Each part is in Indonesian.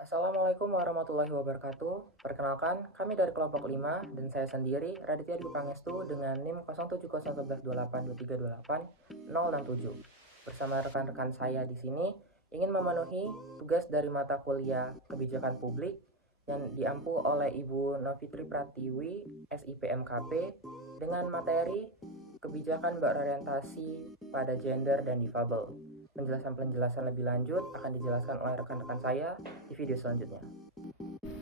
Assalamualaikum warahmatullahi wabarakatuh. Perkenalkan, kami dari kelompok 5 dan saya sendiri, Raditya Dwi Pangestu dengan NIM 07011128-067. Bersama rekan-rekan saya di sini ingin memenuhi tugas dari mata kuliah Kebijakan Publik yang diampu oleh Ibu Novitri Pratiwi, SIPMKP, dengan materi Kebijakan berorientasi pada gender dan difabel. Penjelasan-penjelasan lebih lanjut akan dijelaskan oleh rekan-rekan saya di video selanjutnya.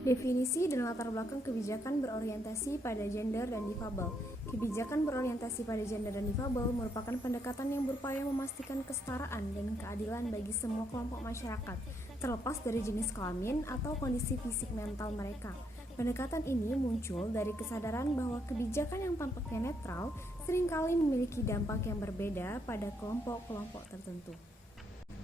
Definisi dan latar belakang kebijakan berorientasi pada gender dan difabel. Kebijakan berorientasi pada gender dan difabel merupakan pendekatan yang berupaya memastikan kesetaraan dan keadilan bagi semua kelompok masyarakat, terlepas dari jenis kelamin atau kondisi fisik mental mereka. Pendekatan ini muncul dari kesadaran bahwa kebijakan yang tampaknya netral seringkali memiliki dampak yang berbeda pada kelompok-kelompok tertentu.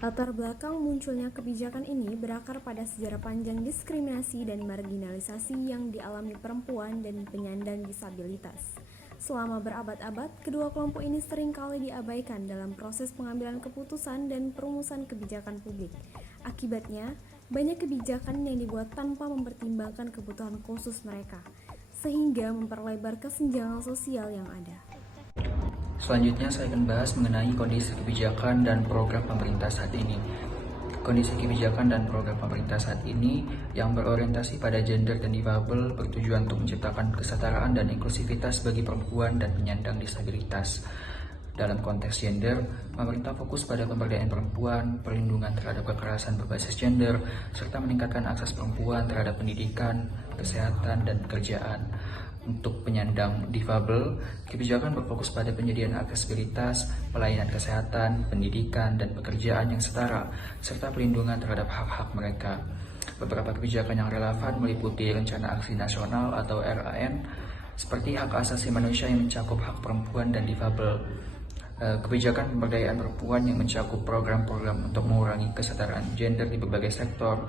Latar belakang munculnya kebijakan ini berakar pada sejarah panjang diskriminasi dan marginalisasi yang dialami perempuan dan penyandang disabilitas. Selama berabad-abad, kedua kelompok ini seringkali diabaikan dalam proses pengambilan keputusan dan perumusan kebijakan publik. Akibatnya, banyak kebijakan yang dibuat tanpa mempertimbangkan kebutuhan khusus mereka, sehingga memperlebar kesenjangan sosial yang ada. Selanjutnya saya akan bahas mengenai kondisi kebijakan dan program pemerintah saat ini. Kondisi kebijakan dan program pemerintah saat ini yang berorientasi pada gender dan difabel bertujuan untuk menciptakan kesetaraan dan inklusivitas bagi perempuan dan penyandang disabilitas. Dalam konteks gender, pemerintah fokus pada pemberdayaan perempuan, perlindungan terhadap kekerasan berbasis gender, serta meningkatkan akses perempuan terhadap pendidikan, kesehatan, dan pekerjaan. Untuk penyandang difabel, kebijakan berfokus pada penyediaan aksesibilitas, pelayanan kesehatan, pendidikan, dan pekerjaan yang setara, serta perlindungan terhadap hak-hak mereka. Beberapa kebijakan yang relevan meliputi Rencana Aksi Nasional atau RAN, seperti hak asasi manusia yang mencakup hak perempuan dan difabel, kebijakan pemberdayaan perempuan yang mencakup program-program untuk mengurangi kesetaraan gender di berbagai sektor.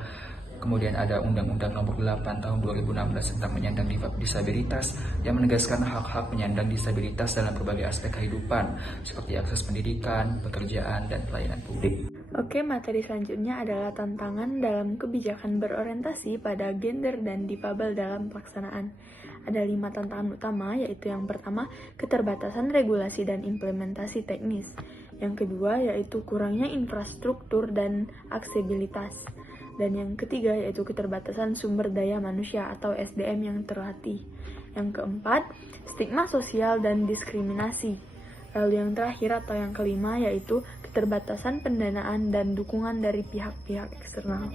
Kemudian ada Undang-Undang Nomor 8 Tahun 2016 tentang penyandang disabilitas yang menegaskan hak-hak penyandang disabilitas dalam berbagai aspek kehidupan seperti akses pendidikan, pekerjaan, dan pelayanan publik. Oke, materi selanjutnya adalah tantangan dalam kebijakan berorientasi pada gender dan difabel dalam pelaksanaan. Ada 5 tantangan utama, yaitu yang pertama, keterbatasan regulasi dan implementasi teknis. Yang kedua, yaitu kurangnya infrastruktur dan aksesibilitas. Dan yang ketiga, yaitu keterbatasan sumber daya manusia atau SDM yang terlatih. Yang keempat, stigma sosial dan diskriminasi. Lalu yang terakhir atau yang kelima, yaitu keterbatasan pendanaan dan dukungan dari pihak-pihak eksternal.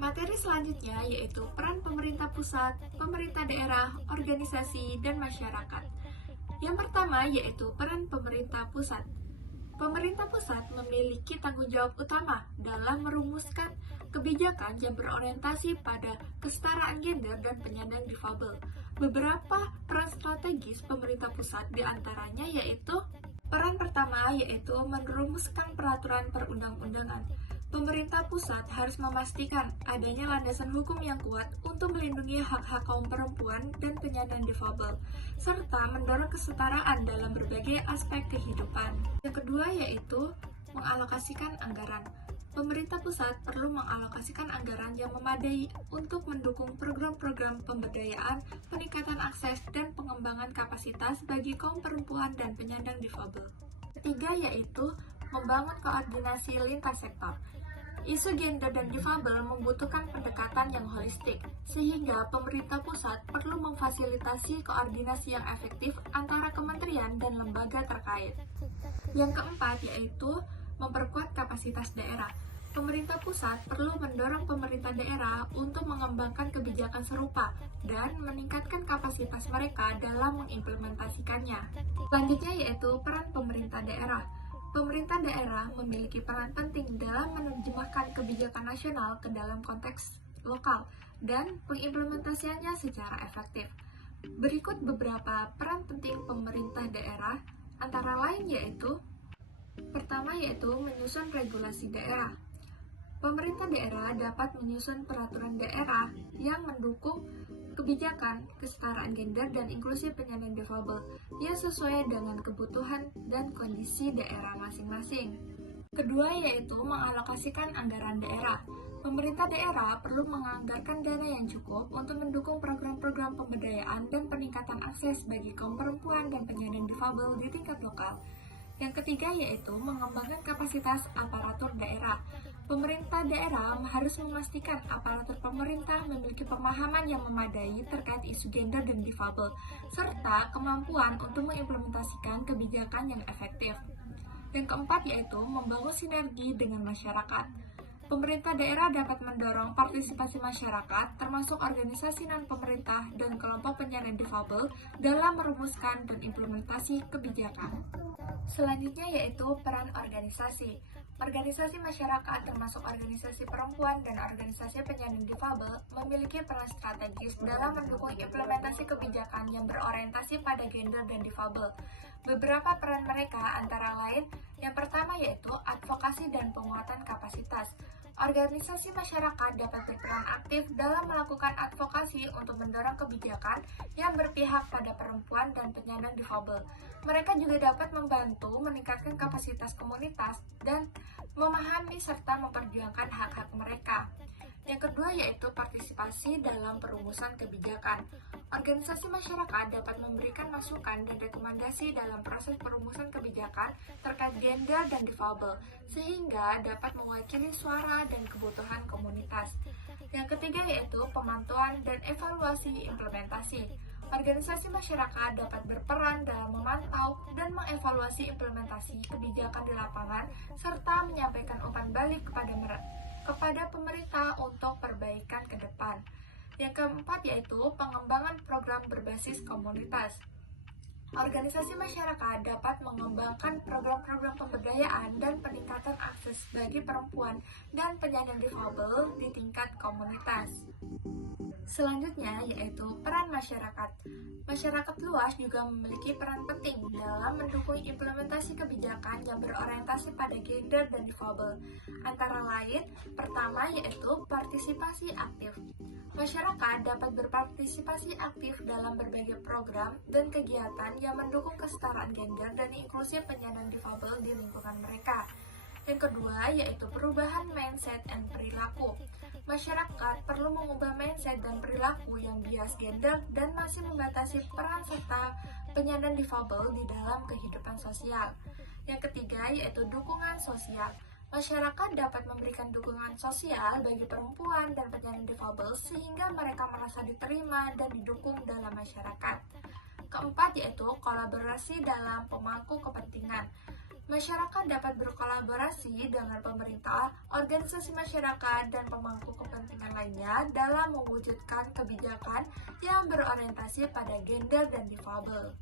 Materi selanjutnya yaitu peran pemerintah pusat, pemerintah daerah, organisasi, dan masyarakat. Yang pertama yaitu peran pemerintah pusat. Pemerintah pusat memiliki tanggung jawab utama dalam merumuskan kebijakan yang berorientasi pada kesetaraan gender dan penyandang difabel. Beberapa peran strategis pemerintah pusat diantaranya yaitu peran pertama yaitu merumuskan peraturan perundang-undangan. Pemerintah pusat harus memastikan adanya landasan hukum yang kuat untuk melindungi hak-hak kaum perempuan dan penyandang difabel, serta mendorong kesetaraan dalam berbagai aspek kehidupan. Yang kedua yaitu mengalokasikan anggaran. Pemerintah pusat perlu mengalokasikan anggaran yang memadai untuk mendukung program-program pemberdayaan, peningkatan akses, dan pengembangan kapasitas bagi kaum perempuan dan penyandang difabel. Ketiga yaitu membangun koordinasi lintas sektor. Isu gender dan difabel membutuhkan pendekatan yang holistik, sehingga pemerintah pusat perlu memfasilitasi koordinasi yang efektif antara kementerian dan lembaga terkait. Yang keempat yaitu memperkuat kapasitas daerah. Pemerintah pusat perlu mendorong pemerintah daerah untuk mengembangkan kebijakan serupa dan meningkatkan kapasitas mereka dalam mengimplementasikannya. Selanjutnya yaitu peran pemerintah daerah. Pemerintah daerah memiliki peran penting dalam menerjemahkan kebijakan nasional ke dalam konteks lokal dan pengimplementasiannya secara efektif. Berikut beberapa peran penting pemerintah daerah, antara lain yaitu pertama yaitu menyusun regulasi daerah. Pemerintah daerah dapat menyusun peraturan daerah yang mendukung kebijakan kesetaraan gender dan inklusi penyandang difabel yang sesuai dengan kebutuhan dan kondisi daerah masing-masing. Kedua yaitu mengalokasikan anggaran daerah. Pemerintah daerah perlu menganggarkan dana yang cukup untuk mendukung program-program pemberdayaan dan peningkatan akses bagi kaum perempuan dan penyandang difabel di tingkat lokal. Yang ketiga yaitu mengembangkan kapasitas aparatur daerah. Pemerintah daerah harus memastikan aparatur pemerintah memiliki pemahaman yang memadai terkait isu gender dan difabel, serta kemampuan untuk mengimplementasikan kebijakan yang efektif. Yang keempat yaitu membangun sinergi dengan masyarakat. Pemerintah daerah dapat mendorong partisipasi masyarakat, termasuk organisasi non-pemerintah dan kelompok penyandang difabel dalam merumuskan dan implementasi kebijakan. Selanjutnya yaitu peran organisasi. Organisasi masyarakat termasuk organisasi perempuan dan organisasi penyandang difabel memiliki peran strategis dalam mendukung implementasi kebijakan yang berorientasi pada gender dan difabel. Beberapa peran mereka antara lain, yang pertama yaitu advokasi dan penguatan kapasitas. Organisasi masyarakat dapat berperan aktif dalam melakukan advokasi untuk mendorong kebijakan yang berpihak pada perempuan dan penyandang difabel. Mereka juga dapat membantu meningkatkan kapasitas komunitas dan memahami serta memperjuangkan hak-hak mereka. Yang kedua yaitu partisipasi dalam perumusan kebijakan. Organisasi masyarakat dapat memberikan masukan dan rekomendasi dalam proses perumusan kebijakan terkait gender dan difabel, sehingga dapat mewakili suara dan kebutuhan komunitas. Yang ketiga yaitu pemantauan dan evaluasi implementasi. Organisasi masyarakat dapat berperan dalam memantau dan mengevaluasi implementasi kebijakan di lapangan, serta menyampaikan umpan balik kepada pemerintah untuk perbaikan ke depan. Yang keempat yaitu pengembangan program berbasis komunitas. Organisasi masyarakat dapat mengembangkan program-program pemberdayaan dan peningkatan akses bagi perempuan dan penyandang difabel di tingkat komunitas. Selanjutnya yaitu peran masyarakat. Masyarakat luas juga memiliki peran penting dalam mendukung implementasi kebijakan yang berorientasi pada gender dan difabel. Antara lain, pertama yaitu partisipasi aktif. Masyarakat dapat berpartisipasi aktif dalam berbagai program dan kegiatan yang mendukung kesetaraan gender dan inklusi penyandang difabel di lingkungan mereka. Yang kedua yaitu perubahan mindset dan perilaku. Masyarakat perlu mengubah mindset dan perilaku yang bias gender dan masih membatasi peran serta penyandang difabel di dalam kehidupan sosial. Yang ketiga yaitu dukungan sosial. Masyarakat dapat memberikan dukungan sosial bagi perempuan dan penyandang difabel sehingga mereka merasa diterima dan didukung dalam masyarakat. Keempat yaitu kolaborasi dalam pemangku kepentingan. Masyarakat dapat berkolaborasi dengan pemerintah, organisasi masyarakat, dan pemangku kepentingan lainnya dalam mewujudkan kebijakan yang berorientasi pada gender dan difabel.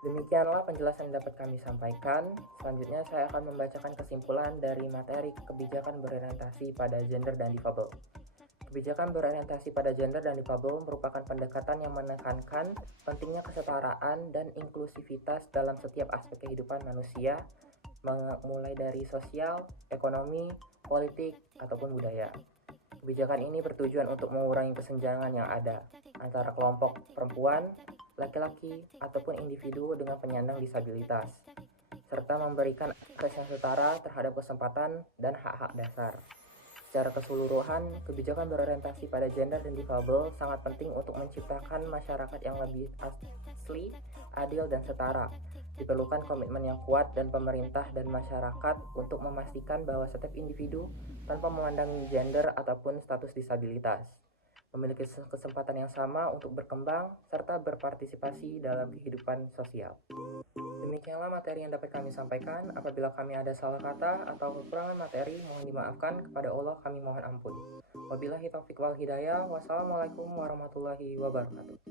Demikianlah penjelasan yang dapat kami sampaikan. Selanjutnya saya akan membacakan kesimpulan dari materi kebijakan berorientasi pada gender dan difabel. Kebijakan berorientasi pada gender dan difabel merupakan pendekatan yang menekankan pentingnya kesetaraan dan inklusivitas dalam setiap aspek kehidupan manusia, mulai dari sosial, ekonomi, politik, ataupun budaya. Kebijakan ini bertujuan untuk mengurangi kesenjangan yang ada antara kelompok perempuan, laki-laki, ataupun individu dengan penyandang disabilitas, serta memberikan akses yang setara terhadap kesempatan dan hak-hak dasar. Secara keseluruhan, kebijakan berorientasi pada gender dan difabel sangat penting untuk menciptakan masyarakat yang lebih asli, adil, dan setara. Diperlukan komitmen yang kuat dan pemerintah dan masyarakat untuk memastikan bahwa setiap individu tanpa memandang gender ataupun status disabilitas memiliki kesempatan yang sama untuk berkembang serta berpartisipasi dalam kehidupan sosial. Demikianlah materi yang dapat kami sampaikan. Apabila kami ada salah kata atau kekurangan materi, mohon dimaafkan. Kepada Allah kami mohon ampun. Wabillahi taufiq wal hidayah. Wassalamualaikum warahmatullahi wabarakatuh.